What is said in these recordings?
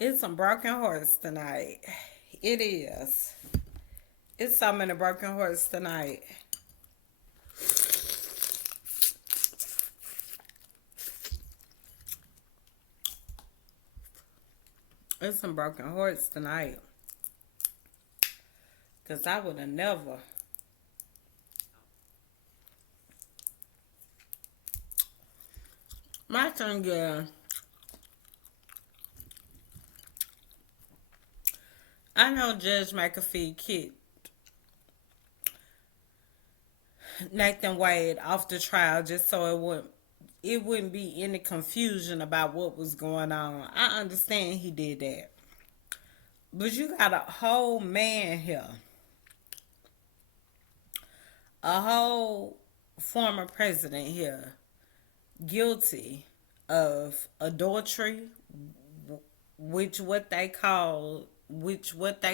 It's some broken hearts tonight. It is. It's so many broken hearts tonight. It's some broken hearts tonight. Because I would have never. My thing is, I know Judge McAfee kicked Nathan Wade off the trial just so it wouldn't be any confusion about what was going on. I understand he did that. But you got a whole man here, a whole former president here, guilty of adultery, which what they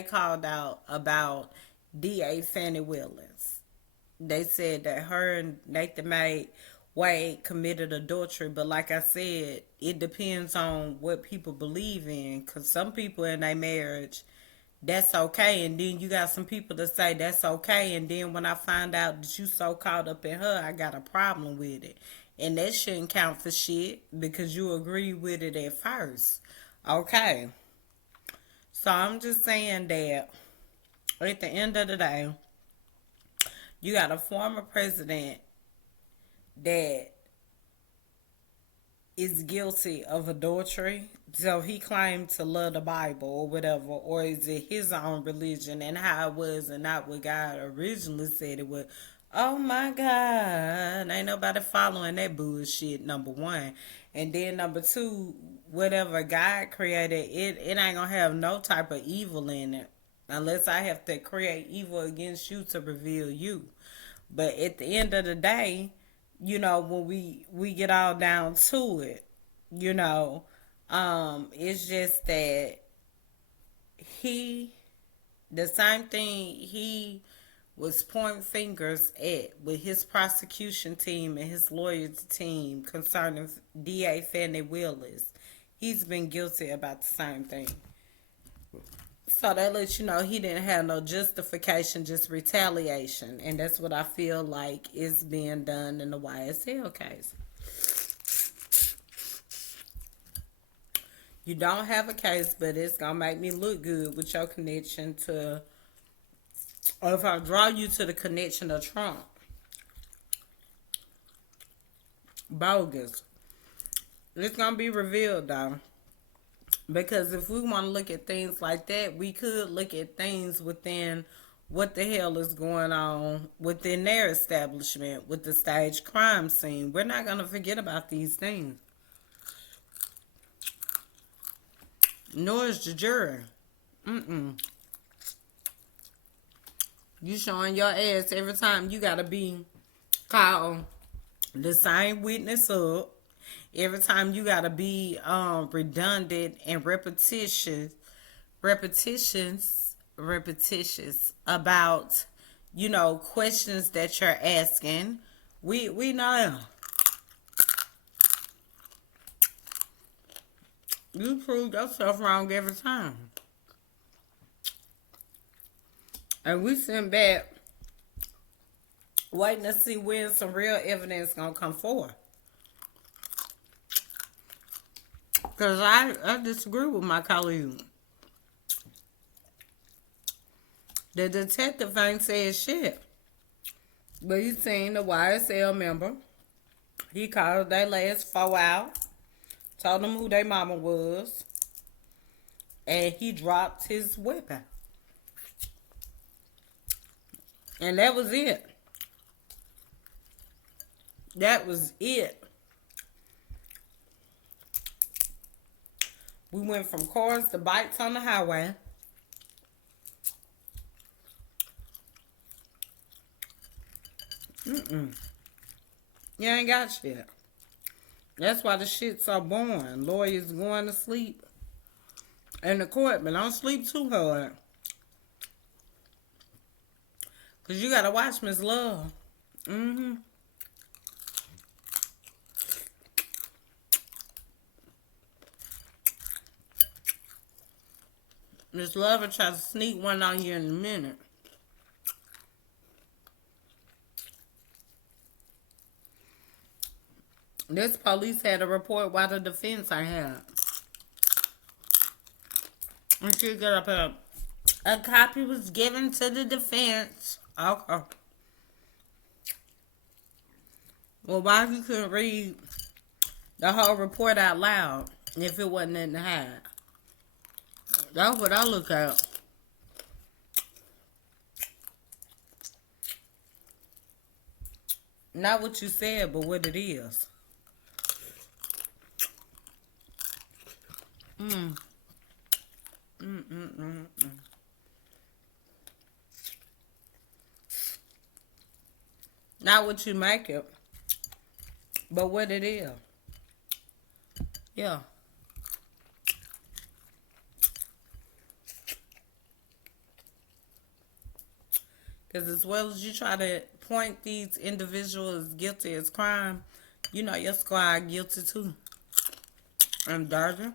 called out about DA Fannie Willis. They said that her and Nathan Wade committed adultery, but like I said, it depends on what people believe in. Cause some people in their marriage, that's okay, and then you got some people that say that's okay, and then when I find out that you so caught up in her, I got a problem with it, and that shouldn't count for shit because you agree with it at first. Okay, so I'm just saying that at the end of the day, you got a former president that is guilty of adultery. So he claimed to love the Bible or whatever, or is it his own religion and how it was and not what God originally said it was? Oh my God, ain't nobody following that bullshit, number one. And then number two, whatever God created, it ain't gonna have no type of evil in it. Unless I have to create evil against you to reveal you. But at the end of the day, when we get all down to it, you know, it's just that he the same thing he was pointing fingers at with his prosecution team and his lawyers team concerning DA Fannie Willis. He's been guilty about the same thing. So that lets you know he didn't have no justification, just retaliation. And that's what I feel like is being done in the YSL case. You don't have a case, but it's going to make me look good with your connection to, or if I draw you to the connection of Trump. Bogus. It's going to be revealed, though. Because if we want to look at things like that, we could look at things within what the hell is going on within their establishment with the stage crime scene. We're not going to forget about these things. Nor is the jury. Mm-mm. You showing your ass every time you got to be called the same witness up. Every time you got to be redundant and repetitious about questions that you're asking. We know you prove yourself wrong every time, and we sitting back waiting to see when some real evidence gonna come forth. Because I disagree with my colleague. The detective ain't said shit. But he seen the YSL member. He called their last four out. Told them who their mama was. And he dropped his weapon. And that was it. That was it. We went from cars to bikes on the highway. Mm-mm. You ain't got shit. That's why the shit's so boring. Lawyers going to sleep in the court, but don't sleep too hard. Because you got to watch Miss Love. Mm-hmm. Miss Lover tries to sneak one on you in a minute. This police had a report why the defense I had. And she got up here. A copy was given to the defense. Okay. Well, why you couldn't read the whole report out loud if it wasn't in the hide? That's what I look at. Not what you said, but what it is. Not what you make it, but what it is. Yeah. Because as well as you try to point these individuals guilty as crime, you know your squad guilty too. And dirty.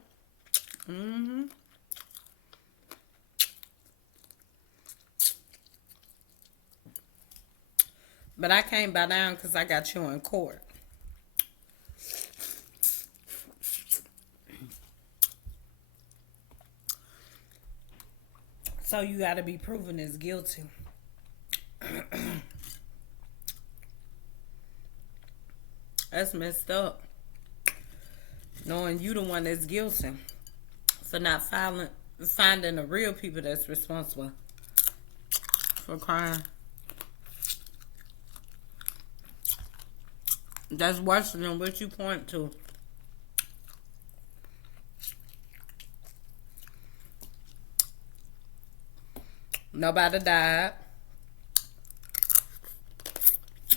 But I can't bow down because I got you in court. So you got to be proven as guilty. That's messed up. Knowing you the one that's guilty for not finding the real people that's responsible for crime. That's worse than what you point to. Nobody died.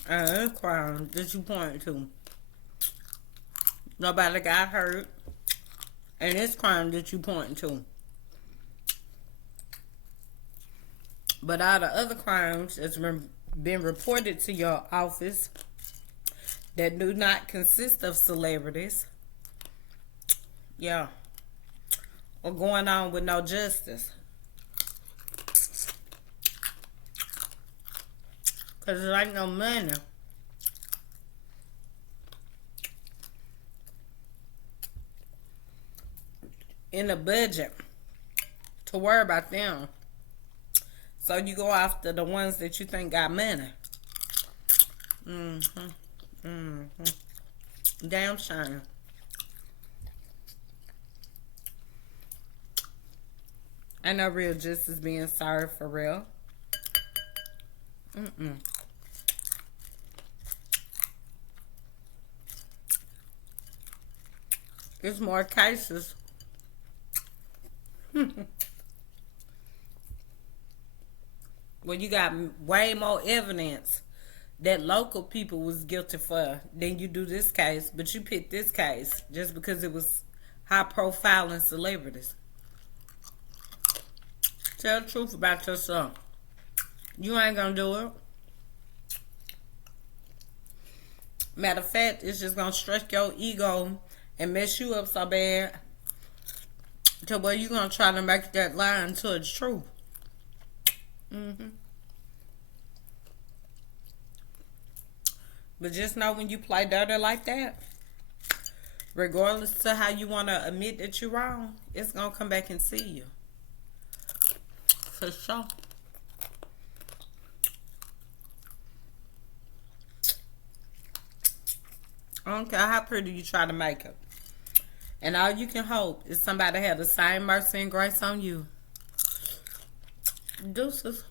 That's crime that you point to. Nobody got hurt. And it's crime that you point to. But all the other crimes that's been reported to your office that do not consist of celebrities, yeah, or going on with no justice. Because there ain't no money in the budget to worry about them. So you go after the ones that you think got money. Damn shame. Ain't no real justice being served for real. There's more cases. Well, you got way more evidence that local people was guilty for than you do this case. But you picked this case just because it was high-profiling celebrities. Tell the truth about yourself. You ain't gonna do it. Matter of fact, it's just gonna stretch your ego and mess you up so bad to where you gonna try to make that lie into its truth. But just know when you play dirty like that, regardless to how you want to admit that you're wrong, it's going to come back and see you. For sure. I don't care how pretty you try to make it. And all you can hope is somebody have the same mercy and grace on you. Deuces.